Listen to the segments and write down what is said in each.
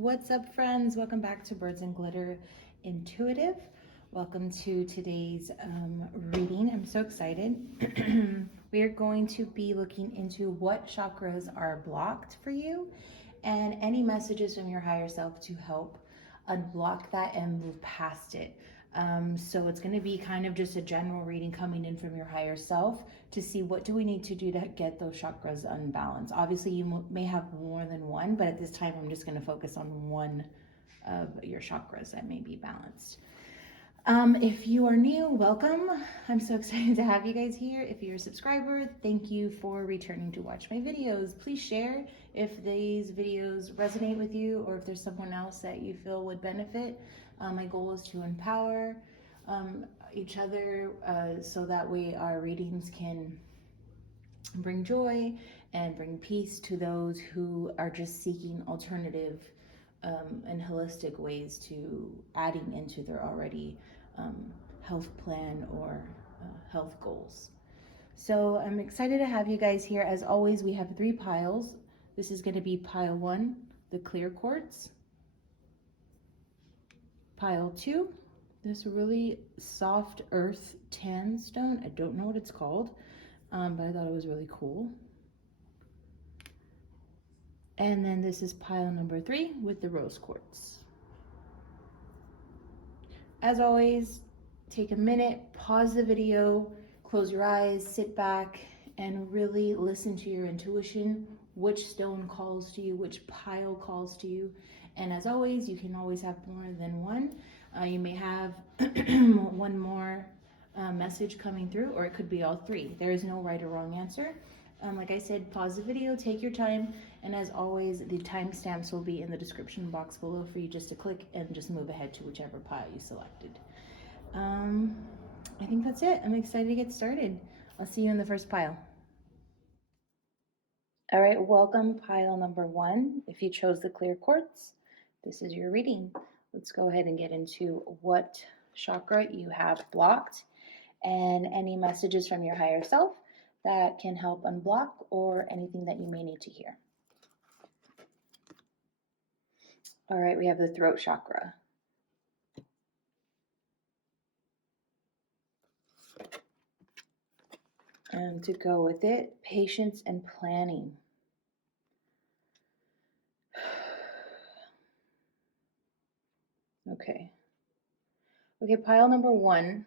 What's up, friends? Welcome back to Birds and Glitter Intuitive. Welcome to today's reading. I'm so excited. We are going to be looking into what chakras are blocked for you and any messages from your higher self to help unblock that and move past it. So it's going to be kind of just a general reading coming in from your higher self to see what do we need to do to get those chakras unbalanced. Obviously, you may have more than one, but at this time, I'm just going to focus on one of your chakras that may be balanced. If you are new, welcome. I'm so excited to have you guys here. If you're a subscriber, thank you for returning to watch my videos. Please share if these videos resonate with you or if there's someone else that you feel would benefit. My goal is to empower each other so that way our readings can bring joy and bring peace to those who are just seeking alternative and holistic ways to adding into their already health plan or health goals. So I'm excited to have you guys here. As always, we have 3 piles. This is going to be pile 1, the clear quartz. Pile 2, this really soft earth tan stone. I don't know what it's called, but I thought it was really cool. And then this is pile number 3 with the rose quartz. As always, take a minute, pause the video, close your eyes, sit back, and really listen to your intuition, which stone calls to you, which pile calls to you. And as always, you can always have more than one. You may have one more message coming through, or it could be all 3. There is no right or wrong answer. Like I said, pause the video, take your time, and as always, the timestamps will be in the description box below for you just to click and just move ahead to whichever pile you selected. I think that's it. I'm excited to get started. I'll see you in the first pile. All right, welcome pile number 1. If you chose the clear quartz, this is your reading. Let's go ahead and get into what chakra you have blocked and any messages from your higher self that can help unblock or anything that you may need to hear. All right, we have the throat chakra. And to go with it, patience and planning. Okay. Okay, pile number 1.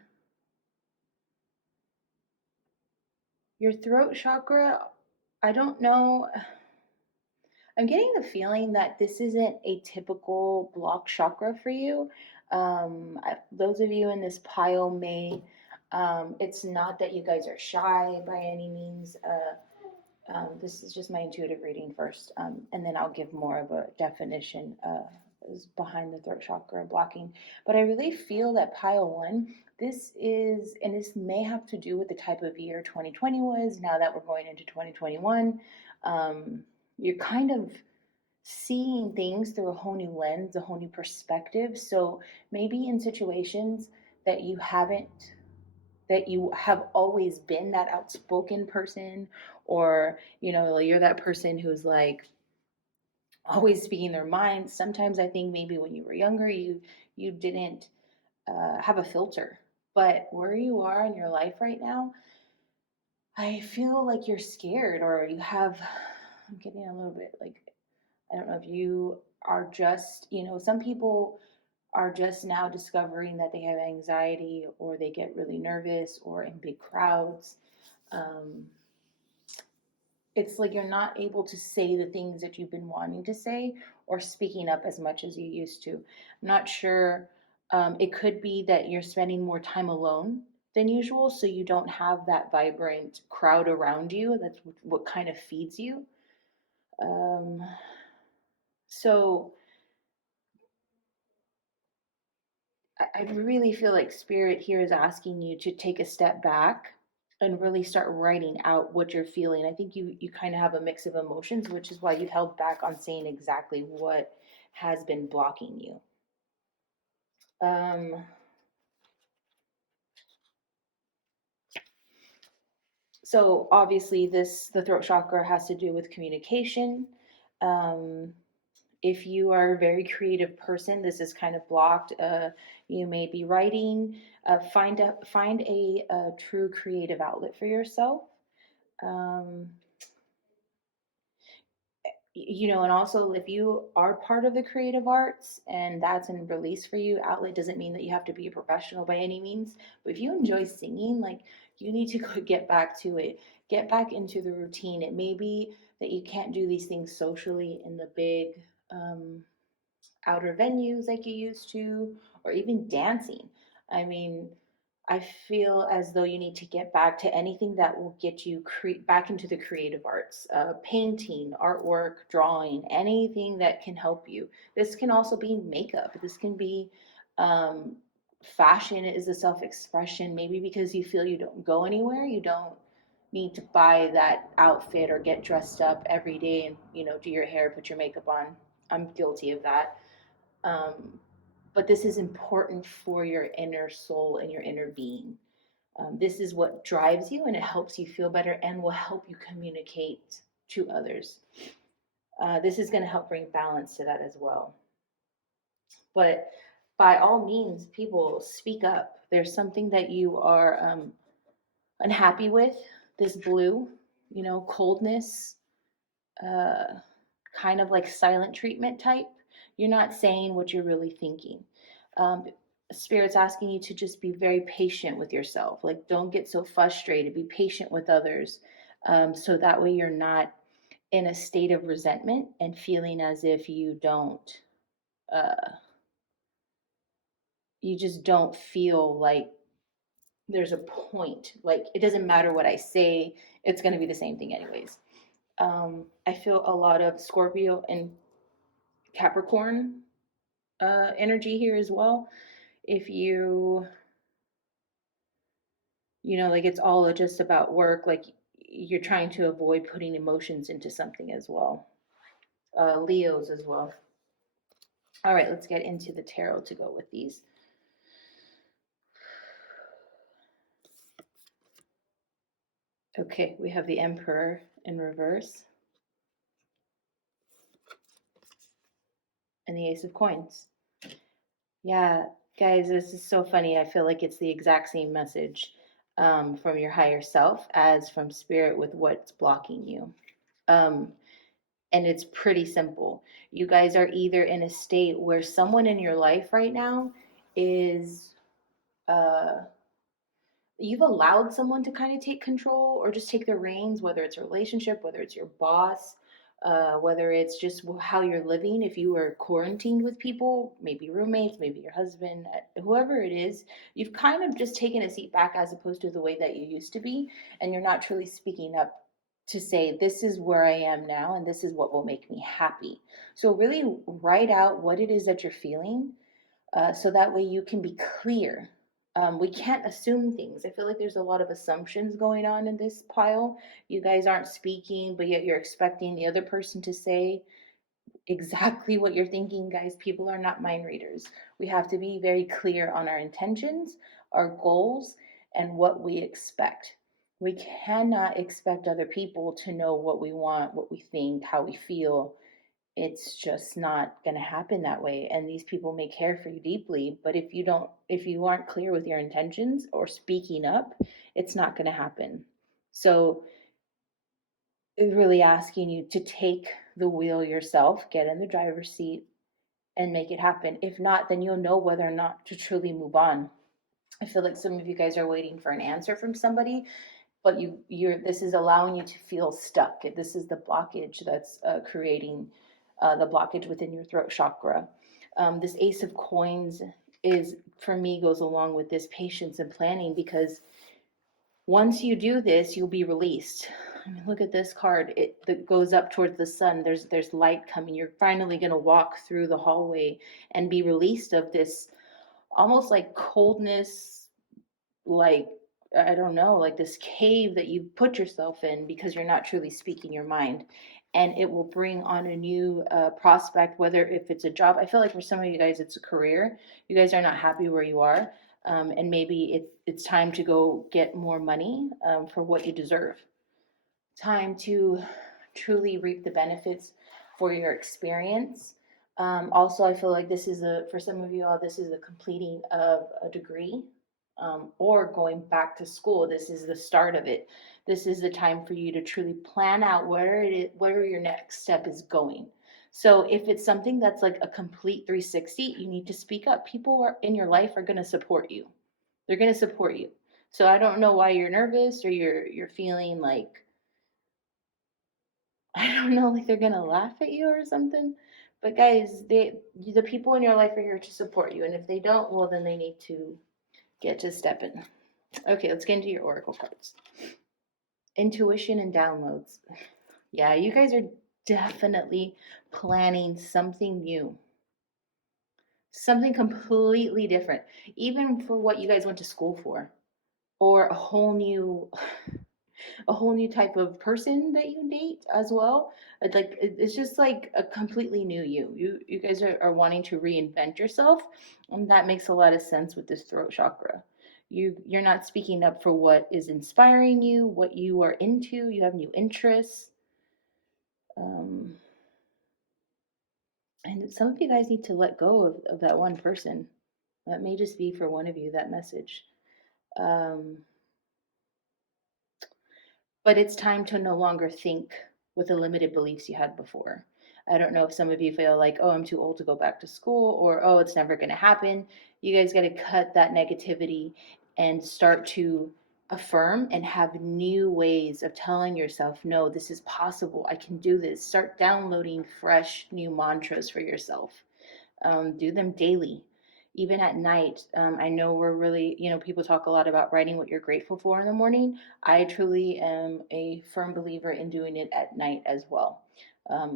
Your throat chakra, I don't know. I'm getting the feeling that this isn't a typical block chakra for you. Those of you in this pile may, it's not that you guys are shy by any means. This is just my intuitive reading first, and then I'll give more of a definition behind the throat chakra blocking. But I really feel that pile 1, this is, and this may have to do with the type of year 2020 was, now that we're going into 2021. You're kind of seeing things through a whole new lens, a whole new perspective. So maybe in situations that you have always been that outspoken person, or you're that person who's like always speaking their mind. Sometimes I think maybe when you were younger, you didn't have a filter, but where you are in your life right now, I feel like you're scared, or I'm getting a little bit like, I don't know if you are just, some people are just now discovering that they have anxiety, or they get really nervous, or in big crowds. It's like you're not able to say the things that you've been wanting to say, or speaking up as much as you used to. I'm not sure. It could be that you're spending more time alone than usual, so you don't have that vibrant crowd around you. That's what kind of feeds you. So I really feel like Spirit here is asking you to take a step back and really start writing out what you're feeling. I think you kind of have a mix of emotions, which is why you've held back on saying exactly what has been blocking you. So obviously the throat chakra has to do with communication. If you are a very creative person, this is kind of blocked. You may be writing. Find a true creative outlet for yourself. Um, and also if you are part of the creative arts and that's in release for you, outlet doesn't mean that you have to be a professional by any means. But if you enjoy singing, like, you need to get back to it, get back into the routine. It may be that you can't do these things socially in the big um, outer venues like you used to, or even dancing. I mean, I feel as though you need to get back to anything that will get you back into the creative arts, painting, artwork, drawing, anything that can help you. This can also be makeup. This can be um, fashion is a self expression. Maybe because you feel you don't go anywhere, you don't need to buy that outfit or get dressed up every day and, do your hair, put your makeup on. I'm guilty of that. Um, but this is important for your inner soul and your inner being. This is what drives you, and it helps you feel better and will help you communicate to others. This is going to help bring balance to that as well. But by all means, people, speak up. There's something that you are unhappy with, this blue, coldness, uh, kind of like silent treatment type. You're not saying what you're really thinking. Um, Spirit's asking you to just be very patient with yourself. Like, don't get so frustrated. Be patient with others, so that way you're not in a state of resentment and feeling as if you just don't feel like there's a point. Like, it doesn't matter what I say, it's going to be the same thing anyways. I feel a lot of Scorpio and Capricorn energy here as well. If like, it's all just about work, like you're trying to avoid putting emotions into something as well. Leos as well. All right, let's get into the tarot to go with these. Okay, we have the Emperor in reverse and the Ace of Coins. Yeah, guys, this is so funny. I feel like it's the exact same message from your higher self as from Spirit with what's blocking you. And it's pretty simple. You guys are either in a state where someone in your life right now is uh, you've allowed someone to kind of take control or just take the reins, whether it's a relationship, whether it's your boss, whether it's just how you're living. If you are quarantined with people, maybe roommates, maybe your husband, whoever it is, you've kind of just taken a seat back as opposed to the way that you used to be, and you're not truly speaking up to say, this is where I am now and this is what will make me happy. So really write out what it is that you're feeling, so that way you can be clear. We can't assume things. I feel like there's a lot of assumptions going on in this pile. You guys aren't speaking, but yet you're expecting the other person to say exactly what you're thinking. Guys, people are not mind readers. We have to be very clear on our intentions, our goals, and what we expect. We cannot expect other people to know what we want, what we think, how we feel. It's just not going to happen that way. And these people may care for you deeply, but if you aren't clear with your intentions or speaking up, it's not going to happen. So it's really asking you to take the wheel yourself, get in the driver's seat, and make it happen. If not, then you'll know whether or not to truly move on. I feel like some of you guys are waiting for an answer from somebody, but this is allowing you to feel stuck. This is the blockage that's creating the blockage within your throat chakra. This Ace of Coins for me, goes along with this patience and planning, because once you do this, you'll be released. I mean, look at this card. That goes up towards the sun. There's light coming. You're finally going to walk through the hallway and be released of this almost like coldness, like, I don't know, like this cave that you put yourself in because you're not truly speaking your mind. And it will bring on a new prospect, whether if it's a job. I feel like for some of you guys, it's a career. You guys are not happy where you are. And maybe it's time to go get more money for what you deserve. Time to truly reap the benefits for your experience. Also, I feel like this is for some of you all, this is the completing of a degree, or going back to school. This is the start of it. This is the time for you to truly plan out where your next step is going. So if it's something that's like a complete 360, you need to speak up. People in your life are going to support you. They're going to support you. So I don't know why you're nervous or you're feeling like, I don't know, like they're going to laugh at you or something. But guys, the people in your life are here to support you. And if they don't, well, then they need to get to stepping. Okay, let's get into your oracle cards. Intuition and downloads. Yeah, you guys are definitely planning something new. Something completely different. Even for what you guys went to school for. Or a whole new type of person that you date as well. It's just like a completely new you. You guys are wanting to reinvent yourself, and that makes a lot of sense with this throat chakra. You're not speaking up for what is inspiring you, what you are into. You have new interests. And some of you guys need to let go of that one person. That may just be for one of you, that message. But it's time to no longer think with the limited beliefs you had before. I don't know if some of you feel like, oh, I'm too old to go back to school, or oh, it's never going to happen. You guys got to cut that negativity and start to affirm and have new ways of telling yourself, no, this is possible. I can do this. Start downloading fresh new mantras for yourself. Do them daily, even at night. I know we're really, people talk a lot about writing what you're grateful for in the morning. I truly am a firm believer in doing it at night as well.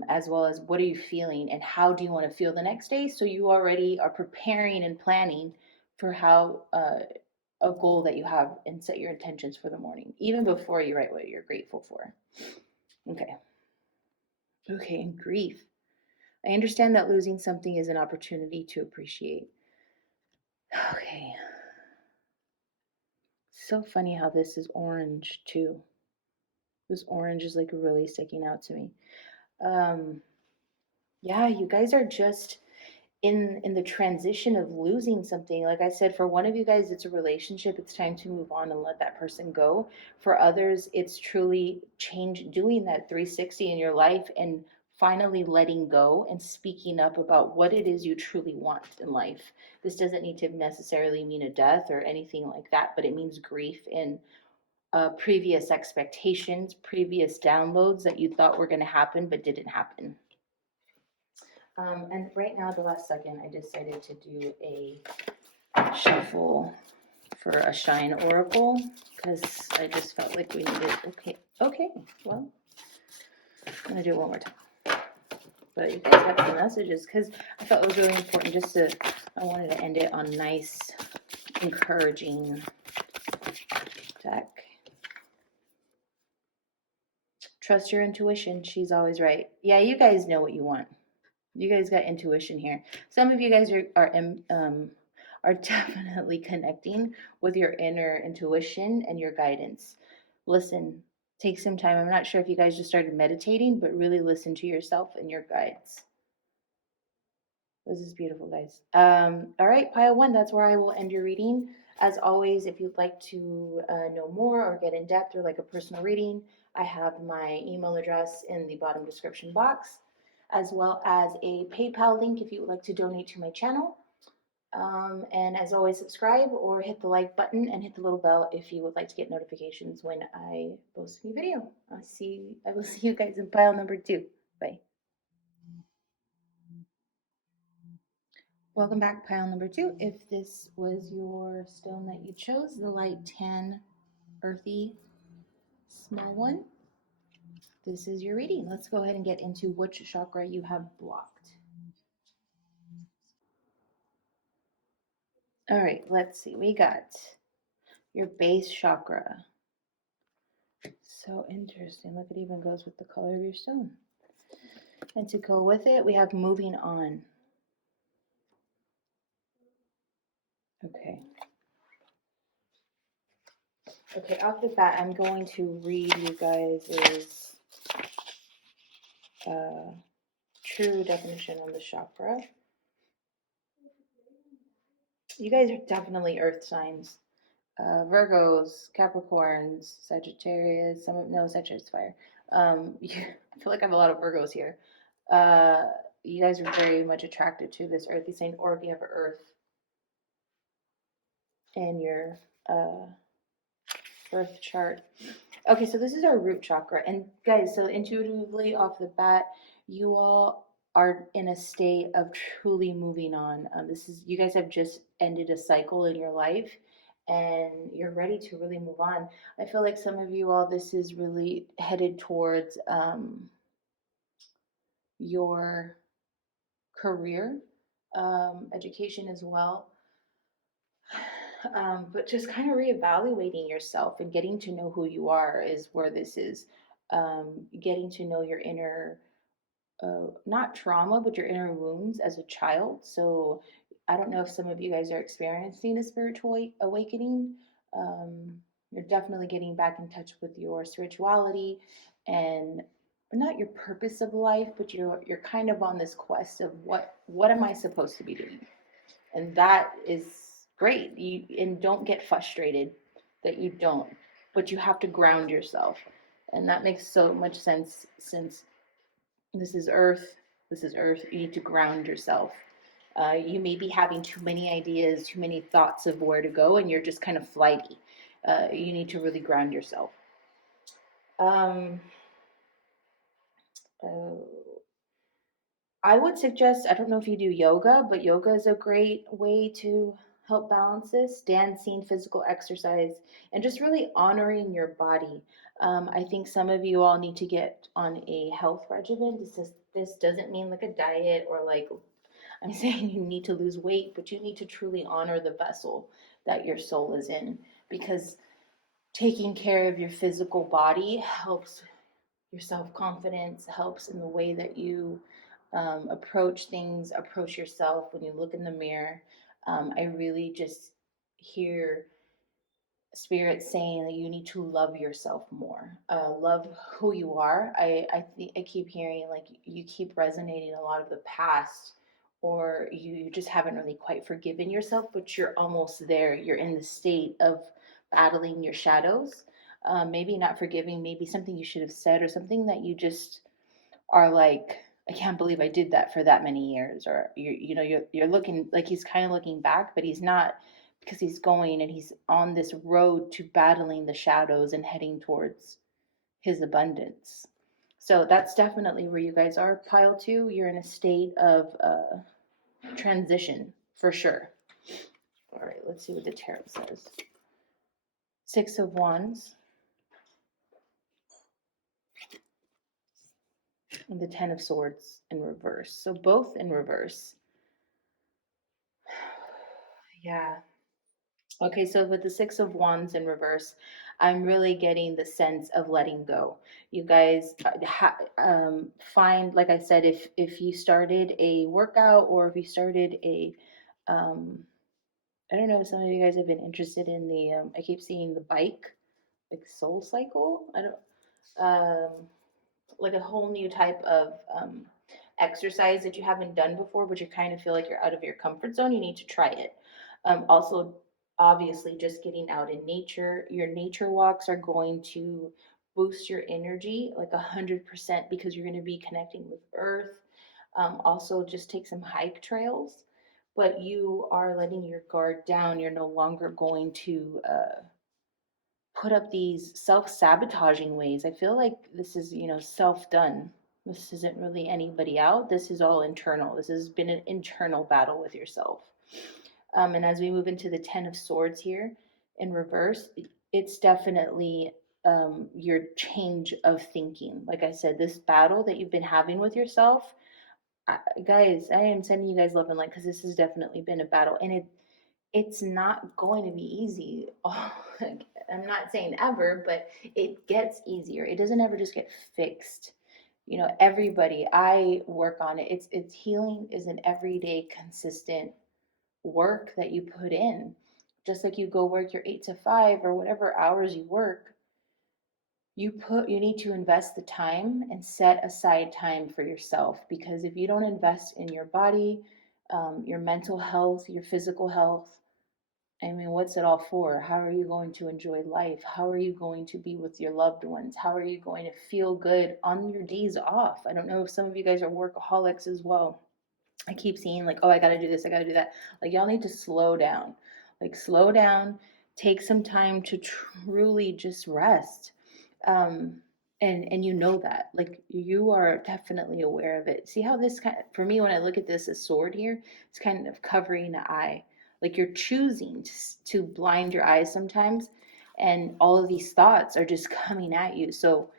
As well as what are you feeling and how do you want to feel the next day, so you already are preparing and planning for how a goal that you have, and set your intentions for the morning even before you write what you're grateful for. Okay, and grief. I understand that losing something is an opportunity to appreciate. Okay. So funny how this is orange too. This orange is like really sticking out to me. Yeah, you guys are just in the transition of losing something. Like I said, for one of you guys, it's a relationship. It's time to move on and let that person go. For others, it's truly doing that 360 in your life and finally letting go and speaking up about what it is you truly want in life. This doesn't need to necessarily mean a death or anything like that, but it means grief and previous expectations, previous downloads that you thought were going to happen but didn't happen. And right now, the last second, I decided to do a shuffle for a shine oracle because I just felt like we needed. Okay, well, I'm gonna do it one more time. But you guys got some messages because I felt it was really important. I wanted to end it on nice, encouraging deck. Trust your intuition. She's always right. Yeah, you guys know what you want. You guys got intuition here. Some of you guys are definitely connecting with your inner intuition and your guidance. Listen, take some time. I'm not sure if you guys just started meditating, but really listen to yourself and your guides. This is beautiful, guys. All right, pile one, that's where I will end your reading. As always, if you'd like to know more or get in depth or like a personal reading, I have my email address in the bottom description box, as well as a PayPal link if you would like to donate to my channel. And as always, subscribe or hit the like button and hit the little bell if you would like to get notifications when I post a new video. I will see you guys in pile number 2. Bye. Welcome back, pile number 2. If this was your stone that you chose, the light tan, earthy, small one, this is your reading. Let's go ahead and get into which chakra you have blocked. All right, let's see. We got your base chakra. So interesting. Look, it even goes with the color of your stone. And to go with it, we have moving on. Okay. Okay, off the bat, I'm going to read you guys' true definition on the chakra. You guys are definitely earth signs. Virgos, Capricorns, Sagittarius, no, Sagittarius fire. I feel like I have a lot of Virgos here. You guys are very much attracted to this earthy sign, or if you have an earth in your birth chart. Okay, so this is our root chakra. And guys, so intuitively off the bat, you all are in a state of truly moving on. You guys have just ended a cycle in your life and you're ready to really move on. I feel like some of you all, this is really headed towards your career, education as well. But just kind of reevaluating yourself and getting to know who you are is where this is. Getting to know your inner, not trauma, but your inner wounds as a child. So I don't know if some of you guys are experiencing a spiritual awakening. You're definitely getting back in touch with your spirituality and not your purpose of life, but you're kind of on this quest of what am I supposed to be doing? And that is great. And don't get frustrated that you don't, but you have to ground yourself. And that makes so much sense since this is earth. You need to ground yourself. You may be having too many ideas, too many thoughts of where to go, and you're just kind of flighty. You need to really ground yourself. I would suggest, I don't know if you do yoga, but yoga is a great way to help balance this. Dancing, physical exercise, and just really honoring your body. I think some of you all need to get on a health regimen. This doesn't mean like a diet or like I'm saying you need to lose weight, but you need to truly honor the vessel that your soul is in, because taking care of your physical body helps your self-confidence, helps in the way that you approach things, approach yourself when you look in the mirror. I really just hear spirit saying that you need to love yourself more, love who you are. I keep hearing like you keep resonating a lot of the past, or you just haven't really quite forgiven yourself, but you're almost there. You're in the state of battling your shadows. Maybe not forgiving, maybe something you should have said, or something that you just are like, I can't believe I did that for that many years. Or you're looking like he's kind of looking back, but he's not, because he's going and he's on this road to battling the shadows and heading towards his abundance. So that's definitely where you guys are, pile two. You're in a state of transition for sure. All right, let's see what the tarot says. Six of Wands and the Ten of Swords in reverse. So both in reverse. Yeah. Okay, so with the Six of Wands in reverse, I'm really getting the sense of letting go. You guys find, like I said, if you started a workout, or if you started a, I don't know, some of you guys have been interested in the, I keep seeing the bike, like Soul Cycle. I don't, like a whole new type of exercise that you haven't done before, but you kind of feel like you're out of your comfort zone. You need to try it. Also, obviously, just getting out in nature. Your nature walks are going to boost your energy like 100%, because you're going to be connecting with Earth. Also, just take some hike trails, but you are letting your guard down. You're no longer going to put up these self-sabotaging ways. I feel like this is, self-done. This isn't really anybody out. This is all internal. This has been an internal battle with yourself. And as we move into the Ten of Swords here in reverse, it's definitely your change of thinking. Like I said, this battle that you've been having with yourself, guys, I am sending you guys love and light, because this has definitely been a battle, and it's not going to be easy. I'm not saying ever, but it gets easier. It doesn't ever just get fixed. Everybody, I work on it. It's healing is an everyday consistent work that you put in. Just like you go work your 8 to 5 or whatever hours you work, you need to invest the time and set aside time for yourself, because if you don't invest in your body, your mental health, your physical health, I mean, what's it all for? How are you going to enjoy life? How are you going to be with your loved ones? How are you going to feel good on your days off? I don't know if some of you guys are workaholics as well. I keep seeing like, oh, I got to do this, I got to do that. Like, y'all need to slow down. Like, slow down, take some time to truly just rest. Um, and you know that, like, you are definitely aware of it. See how this kind of, for me, when I look at this, a sword here, it's kind of covering the eye. Like, you're choosing to blind your eyes sometimes, and all of these thoughts are just coming at you. So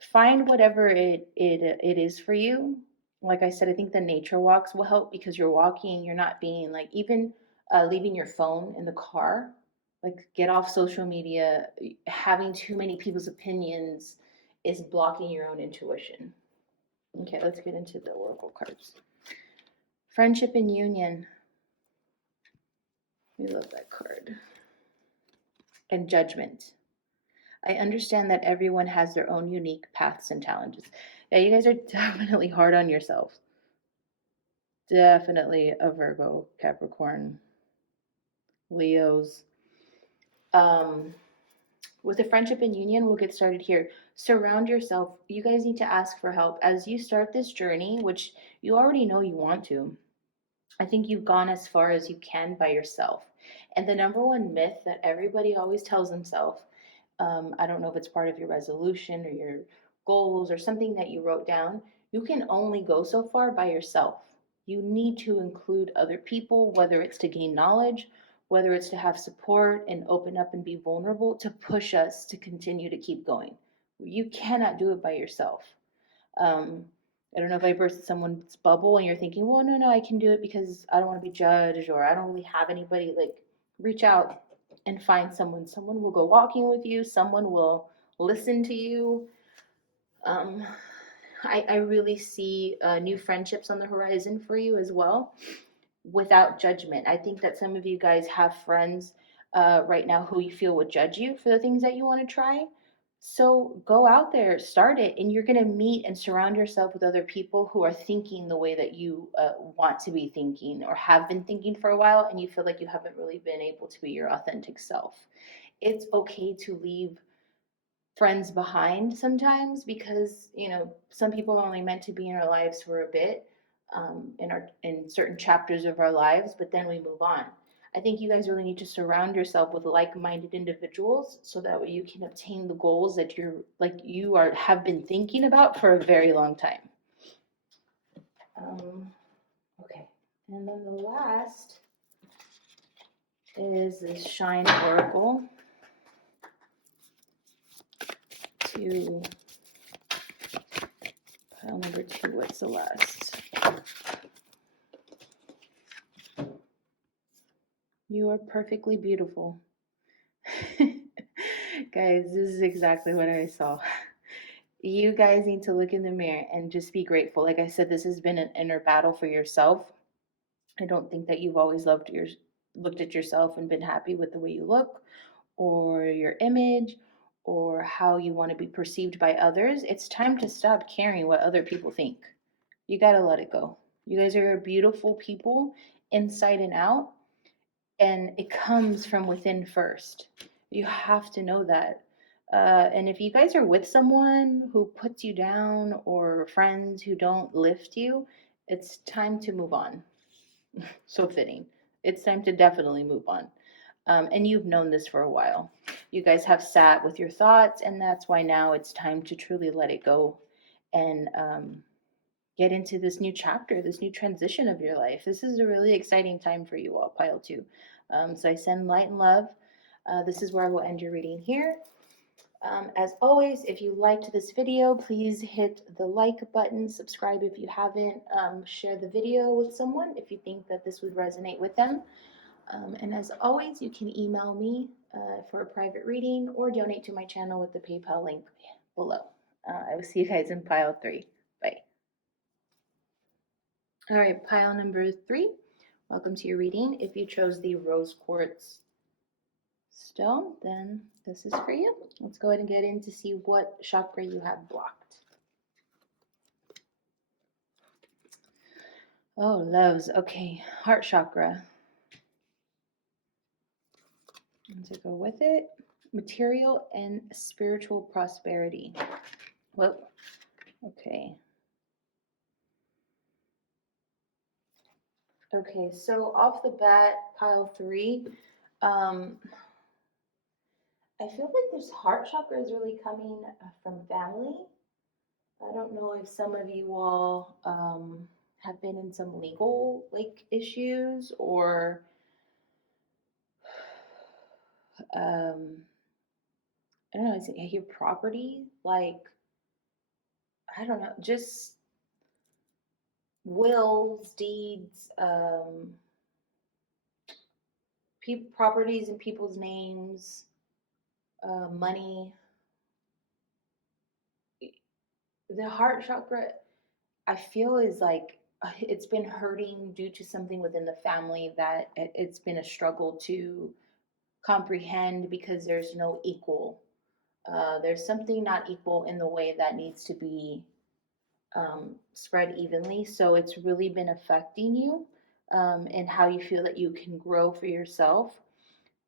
find whatever it is for you. Like I said, I think the nature walks will help, because you're walking, you're not being like, even leaving your phone in the car, like, get off social media. Having too many people's opinions is blocking your own intuition. Okay, let's get into the oracle cards. Friendship and union. We love that card. And judgment. I understand that everyone has their own unique paths and challenges. Yeah, you guys are definitely hard on yourself. Definitely a Virgo, Capricorn, Leos. With the friendship and union, we'll get started here. Surround yourself. You guys need to ask for help as you start this journey, which you already know you want to. I think you've gone as far as you can by yourself. And the number one myth that everybody always tells themselves, I don't know if it's part of your resolution or your goals or something that you wrote down, you can only go so far by yourself. You need to include other people, whether it's to gain knowledge, whether it's to have support and open up and be vulnerable, to push us to continue to keep going. You cannot do it by yourself. Um, I don't know if I burst someone's bubble and you're thinking, well, no, I can do it because I don't want to be judged, or I don't really have anybody. Like, reach out and find someone. Someone will go walking with you. Someone will listen to you. Um, I really see new friendships on the horizon for you as well, without judgment. I think that some of you guys have friends right now who you feel would judge you for the things that you want to try. So go out there, start it, and you're going to meet and surround yourself with other people who are thinking the way that you want to be thinking, or have been thinking for a while, and you feel like you haven't really been able to be your authentic self. It's okay to leave friends behind sometimes, because some people are only meant to be in our lives for a bit, in certain chapters of our lives, but then we move on. I think you guys really need to surround yourself with like-minded individuals, so that way you can obtain the goals that have been thinking about for a very long time. Okay, and then the last is this Shine Oracle. To pile number 2, what's the last? You are perfectly beautiful. Guys, this is exactly what I saw. You guys need to look in the mirror and just be grateful. Like I said, this has been an inner battle for yourself. I don't think that you've always looked at yourself and been happy with the way you look, or your image, or how you want to be perceived by others. It's time to stop caring what other people think. You got to let it go. You guys are beautiful people inside and out, and it comes from within first. You have to know that. And if you guys are with someone who puts you down, or friends who don't lift you, it's time to move on. So fitting. It's time to definitely move on. And you've known this for a while. You guys have sat with your thoughts, and that's why now it's time to truly let it go, and get into this new chapter, this new transition of your life. This is a really exciting time for you all, pile 2. So I send light and love. This is where I will end your reading here. As always, if you liked this video, please hit the like button, subscribe if you haven't, share the video with someone if you think that this would resonate with them. And as always, you can email me for a private reading, or donate to my channel with the PayPal link below. I will see you guys in pile 3. Bye. All right, pile number 3. Welcome to your reading. If you chose the rose quartz stone, then this is for you. Let's go ahead and get in to see what chakra you have blocked. Oh, loves. Okay, heart chakra. And to go with it, material and spiritual prosperity. Whoa. Okay. Okay, so off the bat, pile 3, I feel like this heart chakra is really coming from family. I don't know if some of you all have been in some legal issues, or I don't know, I hear property, I don't know, just wills, deeds, properties in people's names, money. The heart chakra, I feel, is it's been hurting due to something within the family that it's been a struggle to comprehend, because there's no equal. There's something not equal in the way that needs to be spread evenly. So it's really been affecting you, and how you feel that you can grow for yourself.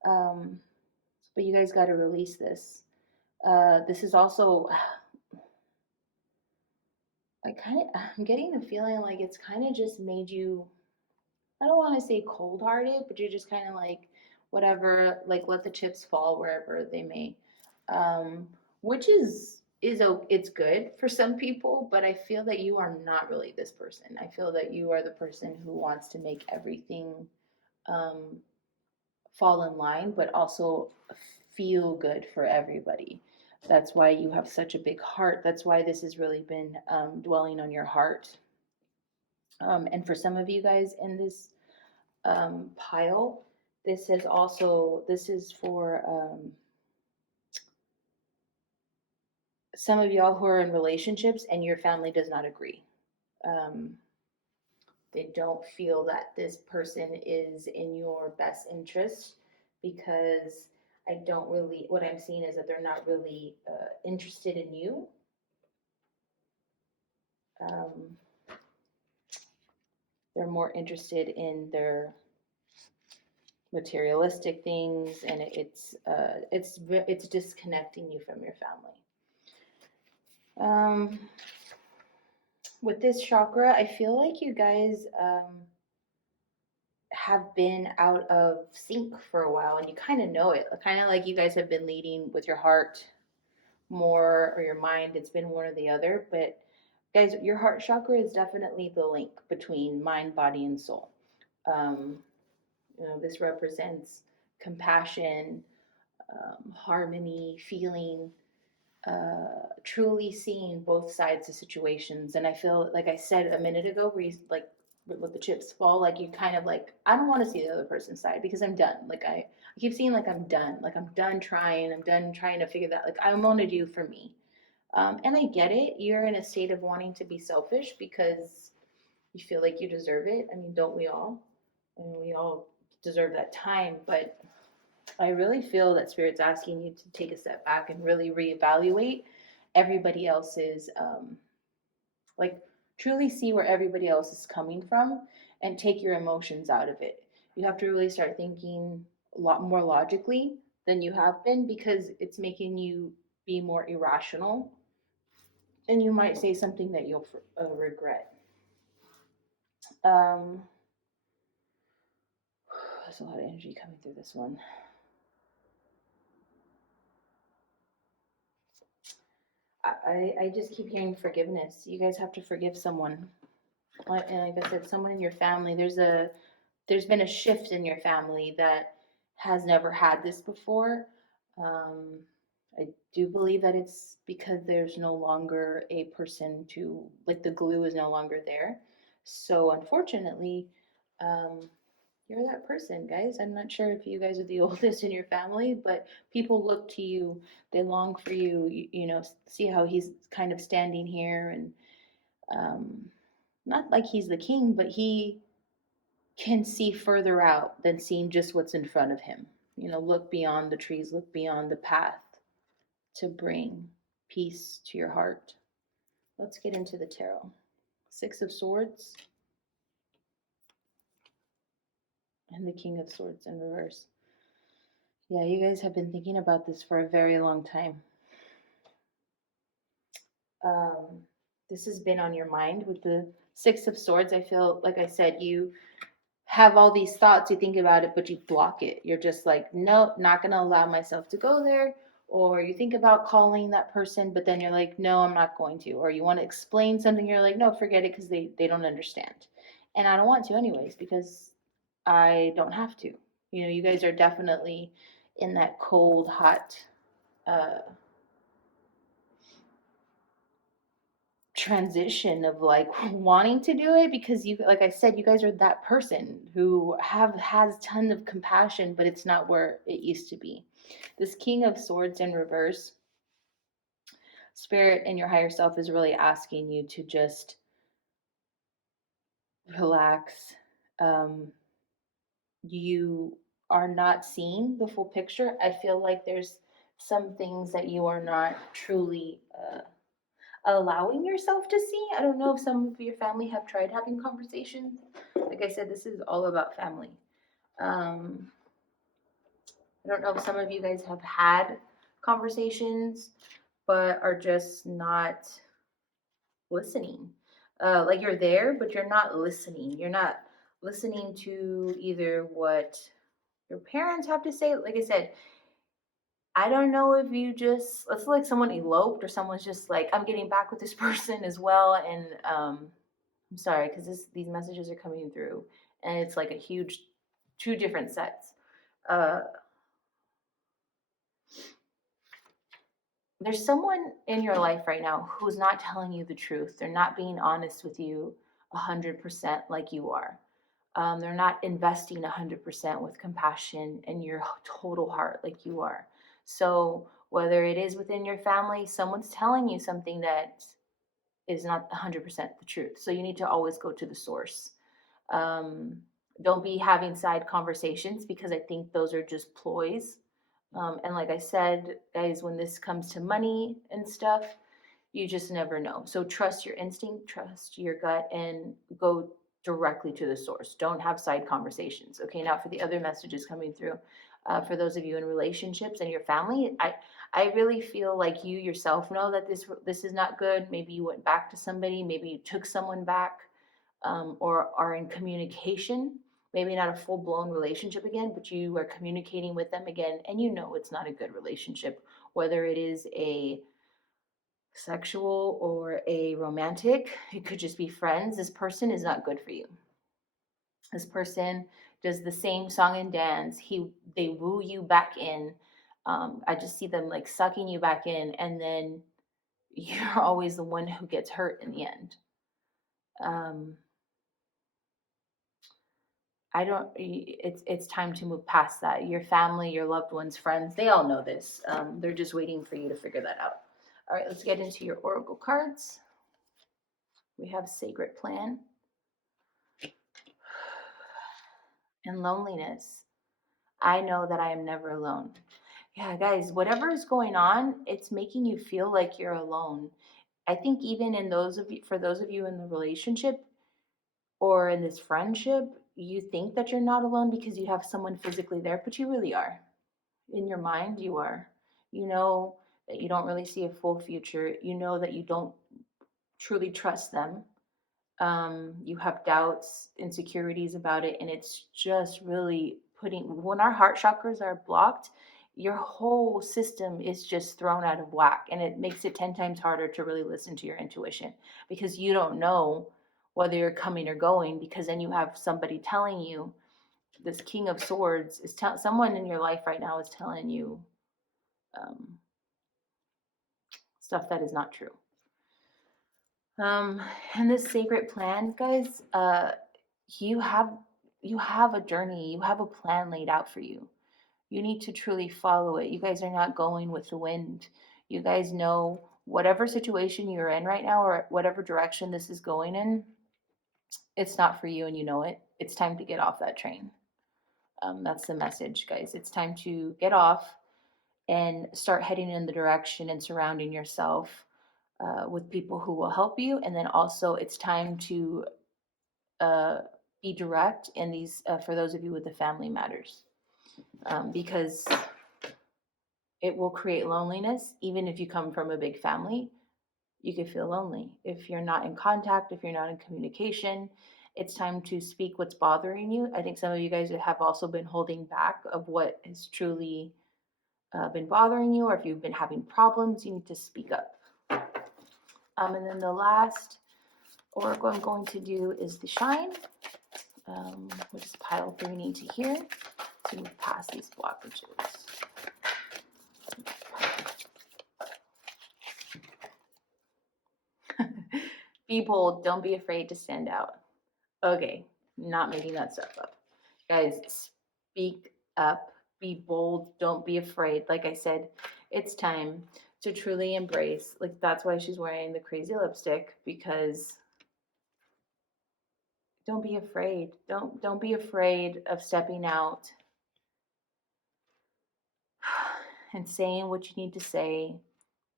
But you guys got to release this. This is also, I'm getting the feeling like it's kind of just made you, I don't want to say cold-hearted, but you're just kind of like, whatever, let the chips fall wherever they may. Which is it's good for some people, but I feel that you are not really this person. I feel that you are the person who wants to make everything fall in line, but also feel good for everybody. That's why you have such a big heart. That's why this has really been dwelling on your heart. And for some of you guys in this pile, this is for some of y'all who are in relationships and your family does not agree. They don't feel that this person is in your best interest, because what I'm seeing is that they're not really interested in you. They're more interested in their materialistic things, and it's disconnecting you from your family. With this chakra, I feel like you guys have been out of sync for a while, and you kind of know it. Kind of like you guys have been leading with your heart more, or your mind. It's been one or the other. But guys, your heart chakra is definitely the link between mind, body, and soul. This represents compassion, harmony, feeling, truly seeing both sides of situations. And I feel, like I said a minute ago, where you let the chips fall, you kind of I don't want to see the other person's side, because I'm done. I keep seeing I'm done. I'm done trying. I'm done trying to figure that. I want to do for me. And I get it. You're in a state of wanting to be selfish because you feel like you deserve it. I mean, don't we all? I mean, we all deserve that time. But I really feel that Spirit's asking you to take a step back and really reevaluate everybody else's, truly see where everybody else is coming from, and take your emotions out of it. You have to really start thinking a lot more logically than you have been, because it's making you be more irrational, and you might say something that you'll regret. There's a lot of energy coming through this one. I just keep hearing forgiveness. You guys have to forgive someone. And like I said, someone in your family. There's been a shift in your family that has never had this before. I do believe that it's because there's no longer a person to, the glue is no longer there. So unfortunately, you're that person, guys. I'm not sure if you guys are the oldest in your family, but people look to you. They long for you. See how he's kind of standing here, and not like he's the king, but he can see further out than seeing just what's in front of him. look beyond the trees, look beyond the path to bring peace to your heart. Let's get into the tarot. Six of Swords and the King of Swords in reverse. Yeah, you guys have been thinking about this for a very long time. This has been on your mind with the Six of Swords. I feel, like I said, you have all these thoughts, you think about it, but you block it. You're just like, nope, not going to allow myself to go there. Or you think about calling that person, but then you're like, no, I'm not going to. Or you want to explain something, you're like, no, forget it, because they don't understand. And I don't want to anyways, because I don't have to. You guys are definitely in that cold, hot transition of like wanting to do it, because you, like I said, you guys are that person who has tons of compassion, but it's not where it used to be. This King of Swords in reverse, Spirit and your higher self is really asking you to just relax. You are not seeing the full picture. I feel like there's some things that you are not truly allowing yourself to see. I don't know if some of your family have tried having conversations. Like I said, this is all about family. I don't know if some of you guys have had conversations, but are just not listening. Like you're there, but you're not listening. You're not listening to either what your parents have to say. Like I said, I don't know if you just, it's like someone eloped, or someone's just like, I'm getting back with this person as well. And I'm sorry, because these messages are coming through, and it's like a huge, two different sets. There's someone in your life right now who's not telling you the truth. They're not being honest with you 100% like you are. They're not investing 100% with compassion in your total heart like you are. So whether it is within your family, someone's telling you something that is not 100% the truth. So you need to always go to the source. Don't be having side conversations, because I think those are just ploys. And like I said, guys, when this comes to money and stuff, you just never know. So trust your instinct, trust your gut, and go directly to the source. Don't have side conversations. Okay, now for the other messages coming through, for those of you in relationships and your family, I really feel like you yourself know that this is not good. Maybe you went back to somebody, maybe you took someone back, or are in communication. Maybe not a full-blown relationship again, but you are communicating with them again, and you know it's not a good relationship, whether it is a sexual or a romantic. It could just be friends. This person is not good for you. This person does the same song and dance. They woo you back in. I just see them like sucking you back in, and then you're always the one who gets hurt in the end. It's time to move past that. Your family, your loved ones, friends, they all know this. They're just waiting for you to figure that out. All right, let's get into your oracle cards. We have Sacred Plan and Loneliness. I know that I am never alone. Yeah, guys, whatever is going on, it's making you feel like you're alone. I think even for those of you in the relationship or in this friendship, you think that you're not alone because you have someone physically there, but you really are. In your mind, you are. You know that you don't really see a full future. You know that you don't truly trust them. You have doubts, insecurities about it, and it's just really when our heart chakras are blocked, your whole system is just thrown out of whack, and it makes it 10 times harder to really listen to your intuition, because you don't know whether you're coming or going, because then you have somebody telling you. This King of Swords is someone in your life right now is telling you stuff that is not true. And this Sacred Plan, guys, you have a journey, you have a plan laid out for you. You need to truly follow it. You guys are not going with the wind. You guys know whatever situation you're in right now, or whatever direction this is going in, it's not for you, and you know it. It's time to get off that train. That's the message, guys. It's time to get off and start heading in the direction and surrounding yourself with people who will help you. And then also, it's time to be direct in these for those of you with the family matters, because it will create loneliness. Even if you come from a big family, you could feel lonely if you're not in contact, if you're not in communication. It's time to speak what's bothering you. I think some of you guys have also been holding back of what has truly been bothering you, or if you've been having problems, you need to speak up. And then the last oracle I'm going to do is the shine, which is pile 3 into here to move past these blockages. Be bold. Don't be afraid to stand out. Okay, not making that stuff up. Guys, speak up. Be bold. Don't be afraid. Like I said, it's time to truly embrace. Like, that's why she's wearing the crazy lipstick, because don't be afraid. Don't be afraid of stepping out and saying what you need to say,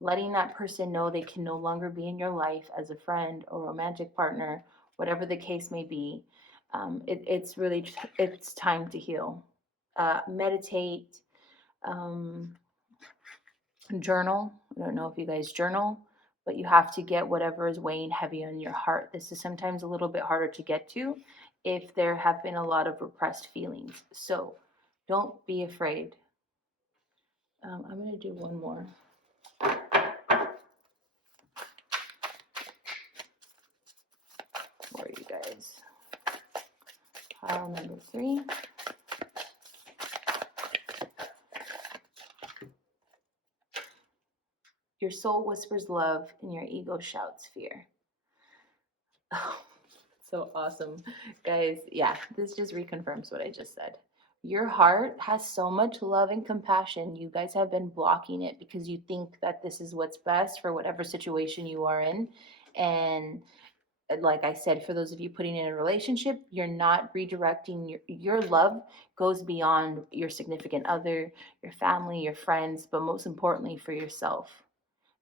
letting that person know they can no longer be in your life as a friend or romantic partner, whatever the case may be. It's time to heal. Meditate, journal. I don't know if you guys journal, but you have to get whatever is weighing heavy on your heart. This is sometimes a little bit harder to get to if there have been a lot of repressed feelings. So don't be afraid. I'm going to do one more. For you guys. Pile number 3. Your soul whispers love and your ego shouts fear. Oh, so awesome. Guys, yeah, this just reconfirms what I just said. Your heart has so much love and compassion. You guys have been blocking it because you think that this is what's best for whatever situation you are in. And like I said, for those of you putting in a relationship, you're not redirecting. Your love goes beyond your significant other, your family, your friends, but most importantly for yourself.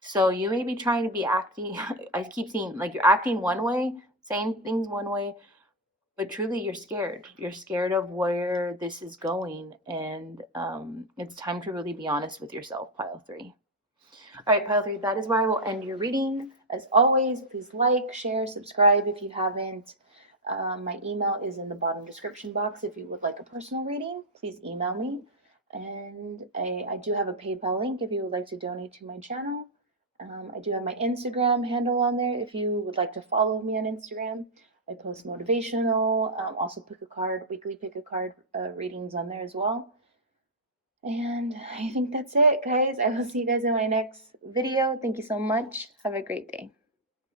So you may be trying to be acting, I keep seeing like you're acting one way, saying things one way, but truly you're scared. You're scared of where this is going. And it's time to really be honest with yourself, pile 3. All right, pile 3, that is where I will end your reading. As always, please like, share, subscribe if you haven't. My email is in the bottom description box. If you would like a personal reading, please email me. And I do have a PayPal link if you would like to donate to my channel. I do have my Instagram handle on there if you would like to follow me on Instagram. I post motivational, also pick a card, weekly pick a card readings on there as well. And I think that's it, guys. I will see you guys in my next video. Thank you so much. Have a great day.